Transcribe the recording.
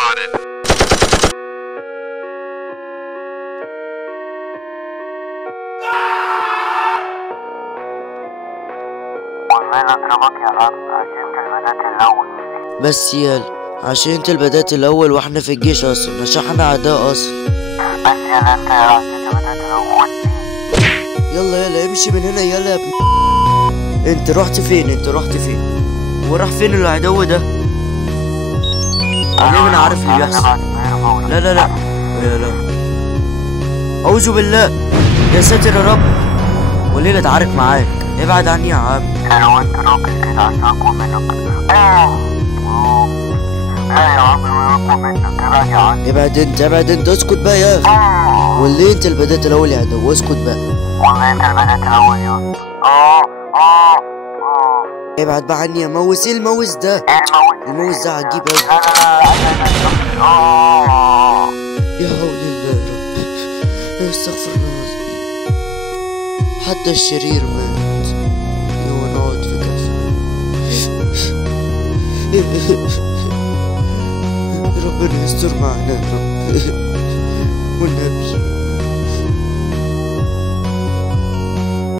spotted. والله اضربك يا رب عشان انت اللي بدأت الاول. بس يلا عشان انت اللي بدأت الاول واحنا في الجيش اصلا عشان احنا اعداء اصلا. بس يلا انت يا رب انت بدأت الاول. يلا امشي من هنا يلا يا ابن. انت رحت فين؟ وراح فين العدو ده؟ ليه انا عارف اللي بيحصل؟ لا اعوذ بالله، يا ساتر يا رب، وليه اتعارك معاك؟ ابعد عني يا عم. لو انت راجل كده عشان اقوى منك. لا يا عم انا اقوى منك، ابعد يا عم. ابعد انت اسكت بقى يا اخي. واللي انت اللي بدأت الاول يا عدو، اسكت بقى. والله انت اللي بدأت الاول يا اسطى. ابعد بقى عني يا موز. ايه الموز ده؟ ايه الموز ده عجيب اوي. لا يا حول الله يا رب، استغفر الله العظيم. حتى الشرير مات ونقعد في كفه. ربنا يستر معنا يا رب والنبي.